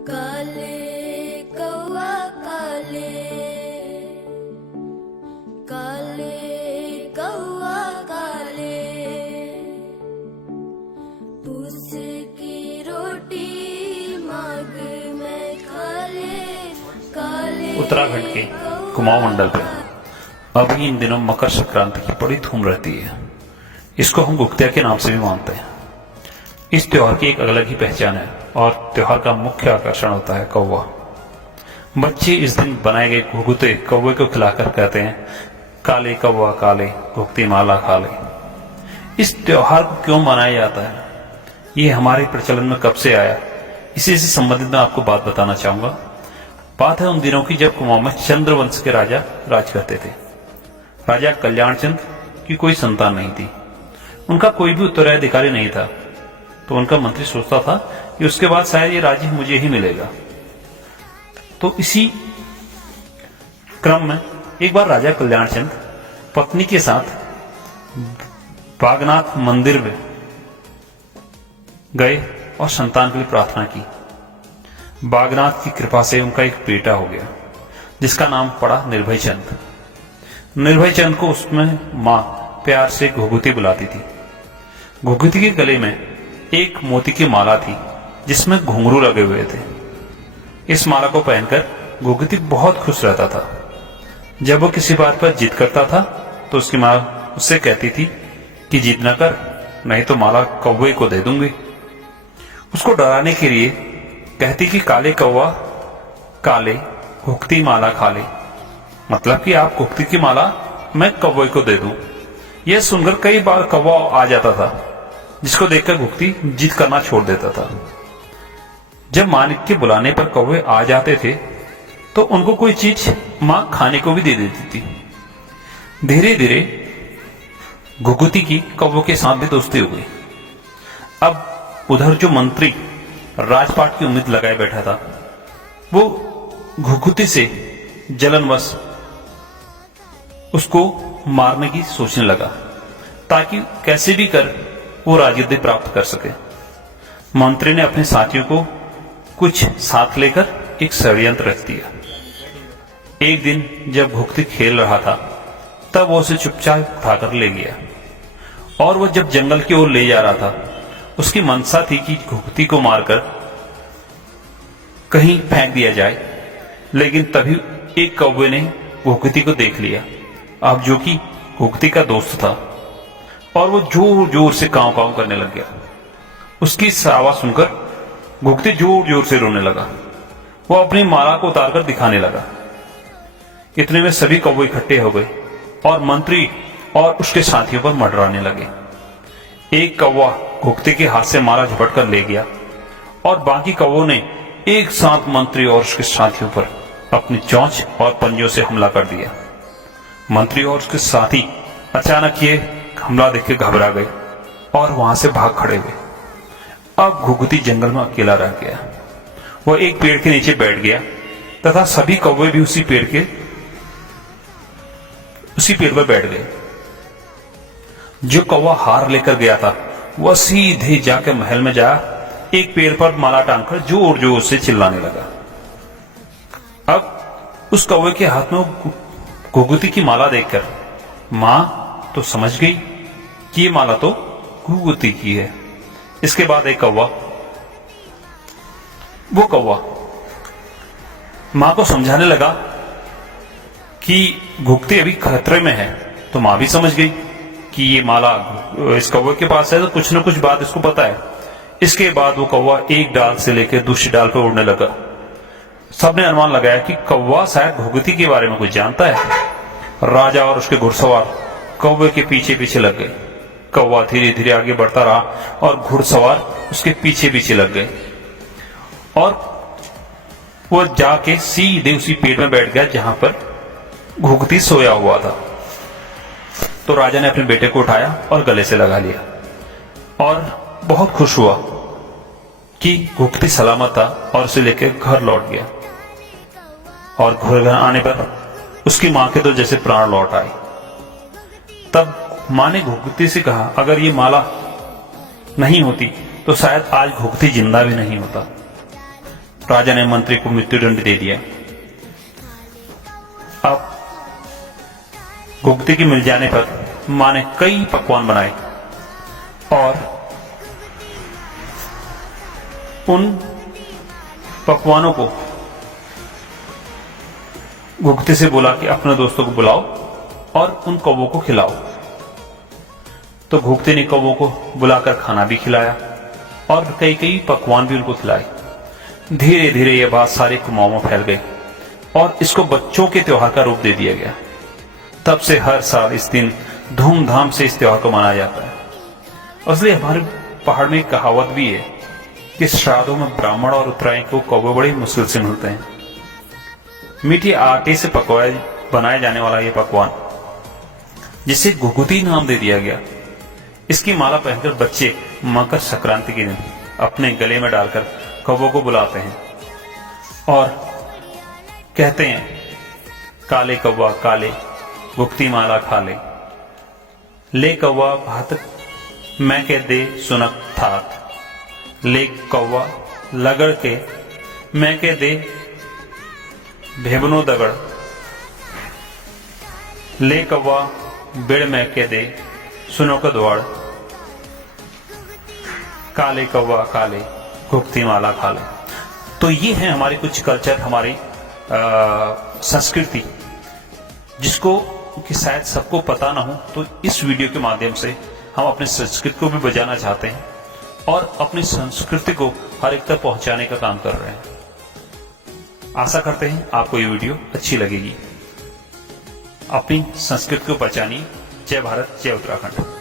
काले कौआ काले, काले कौआ काले, पूस की रोटी मांग में खाले, काले। उत्तराखंड के कुमाऊं मंडल पे अभी इन दिनों मकर संक्रांति की बड़ी धूम रहती है। इसको हम गुक्तिया के नाम से भी मानते हैं। इस त्योहार की एक अलग ही पहचान है और त्योहार का मुख्य आकर्षण होता है कौवा। बच्चे इस दिन बनाए गए घुघुते कौवे को खिलाकर कहते हैं, काले कौवा काले घुघती माला खा ले। इस त्योहार को क्यों मनाया जाता है, ये हमारे प्रचलन में कब से आया, इसी से संबंधित मैं आपको बात बताना चाहूंगा। बात है उन दिनों की जब कुमाऊं में चंद्रवंश के राजा राज करते थे। राजा कल्याणचंद की कोई संतान नहीं थी, उनका कोई भी उत्तराधिकारी नहीं था। तो उनका मंत्री सोचता था कि उसके बाद शायद ये राज्य मुझे ही मिलेगा। तो इसी क्रम में एक बार राजा कल्याणचंद पत्नी के साथ बागनाथ मंदिर में गए और संतान के लिए प्रार्थना की। बागनाथ की कृपा से उनका एक बेटा हो गया जिसका नाम पड़ा निर्भय चंद। निर्भय चंद को उसमें मां प्यार से घुघुती बुलाती थी। घुघुती के गले में एक मोती की माला थी जिसमें घुंघरू लगे हुए थे। इस माला को पहनकर घुघुती बहुत खुश रहता था। जब वो किसी बात पर जिद करता था तो उसकी मां उससे कहती थी कि जिद न कर, नहीं तो माला कौवे को दे दूंगी। उसको डराने के लिए कहती कि काले कौवा काले घुघती माला खा ले, मतलब कि आप घुघती की माला मैं कौवे को दे दूं। यह सुनकर कई बार कौवा आ जाता था, जिसको देखकर घुघती जिद करना छोड़ देता था। जब मालिक के बुलाने पर कौवे आ जाते थे तो उनको कोई चीज मां खाने को भी दे देती थी। धीरे धीरे घुघुती की कौवों के साथ भी दोस्ती हो गई। अब उधर जो मंत्री राजपाट की उम्मीद लगाए बैठा था, वो घुघुती से जलनवश उसको मारने की सोचने लगा ताकि कैसे भी कर वो राजगद्दी प्राप्त कर सके। मंत्री ने अपने साथियों को कुछ साथ लेकर एक षड्यंत्र रच दिया। एक दिन जब घुघुती खेल रहा था तब वो उसे चुपचाप उठाकर ले गया और वो जब जंगल की ओर ले जा रहा था, उसकी मंशा थी कि घुघुती को मारकर कहीं फेंक दिया जाए। लेकिन तभी एक कौवे ने घुघुती को देख लिया, अब जो कि घुघुती का दोस्त था, और वो जोर जोर से कांव कांव करने लग गया। उसकी आवाज सुनकर घुघुती जोर जोर से रोने लगा। वो अपनी माला को उतारकर दिखाने लगा। इतने में सभी कौवे इकट्ठे हो गए और मंत्री और उसके साथियों पर मंडराने लगे। एक कौवा घुघुती के हाथ से माला झपट कर ले गया और बाकी कौवों ने एक साथ मंत्री और उसके साथियों पर अपनी चोंच और पंजों से हमला कर दिया। मंत्री और उसके साथी अचानक ये हमला देख के घबरा गए और वहां से भाग खड़े हुए। अब घुघुती जंगल में अकेला रह गया। वह एक पेड़ के नीचे बैठ गया तथा सभी कौवे भी उसी पेड़ पर बैठ गए। जो कौवा हार लेकर गया था वह सीधे जाकर महल में जा एक पेड़ पर माला टांगकर जोर जोर से चिल्लाने लगा। अब उस कौवे के हाथ में घुघुती की माला देखकर मां तो समझ गई कि ये माला तो घुघुती की है। इसके बाद एक वो कौवा मां को समझाने लगा कि घुघुती अभी खतरे में है। तो मां भी समझ गई कि ये माला इस कौवे के पास है, तो कुछ न कुछ बात इसको पता है। इसके बाद वो कौवा एक डाल से लेकर दूसरी डाल पर उड़ने लगा। सबने अनुमान लगाया कि कौवा शायद घुघुती के बारे में कुछ जानता है। राजा और उसके घुड़सवार कौवे के पीछे पीछे लग गए। कौवा धीरे धीरे आगे बढ़ता रहा और घुड़सवार उसके पीछे पीछे लग गए और वो जाके सीधे उसी पेड़ में बैठ गया जहां पर घुघुती सोया हुआ था। तो राजा ने अपने बेटे को उठाया और गले से लगा लिया और बहुत खुश हुआ कि घुघुती सलामत था और उसे लेकर घर लौट गया। और घर आने पर उसकी मां के तो जैसे प्राण लौट आए। तब मां ने घुघुती से कहा, अगर ये माला नहीं होती तो शायद आज घुघुती जिंदा भी नहीं होता। राजा ने मंत्री को मृत्युदंड दे दिया। अब घुघती की मिल जाने पर मां ने कई पकवान बनाए और उन पकवानों को घुघती से बोला कि अपने दोस्तों को बुलाओ और उन कौवों को खिलाओ। तो घुघती ने कौवों को बुलाकर खाना भी खिलाया और कई कई पकवान भी उनको खिलाए। धीरे धीरे यह बात सारे कुमाऊं में फैल गई और इसको बच्चों के त्योहार का रूप दे दिया गया। तब से हर साल इस दिन धूमधाम से इस त्योहार को मनाया जाता है। इसलिए हमारे पहाड़ में एक कहावत भी है कि श्राद्धों में ब्राह्मण और उत्तरायण को कौवे बड़ी मुश्किल से मिलते हैं। मीठे आटे से पकवाए बनाया जाने वाला यह पकवान, जिसे घुघुती नाम दे दिया गया, इसकी माला पहनकर बच्चे मकर संक्रांति के दिन अपने गले में डालकर कौवों को बुलाते हैं और कहते हैं, काले कौवा काले घुघती माला खा ले कौवा भात मैं के दे सुनक थात, ले कौवा लगड़ के मैं के दे भेबनो दगड़, ले कौवा बिड़ मैं के दे सुनो का द्वाड़, काले कौवा काले घुघती माला खा ले। तो ये है हमारे कुछ कल्चर, हमारी संस्कृति, जिसको कि शायद सबको पता ना हो। तो इस वीडियो के माध्यम से हम अपनी संस्कृति को भी बचाना चाहते हैं और अपनी संस्कृति को हर एक तक पहुंचाने का काम कर रहे हैं। आशा करते हैं आपको ये वीडियो अच्छी लगेगी। अपनी संस्कृति को बचानी। जय भारत, जय उत्तराखंड।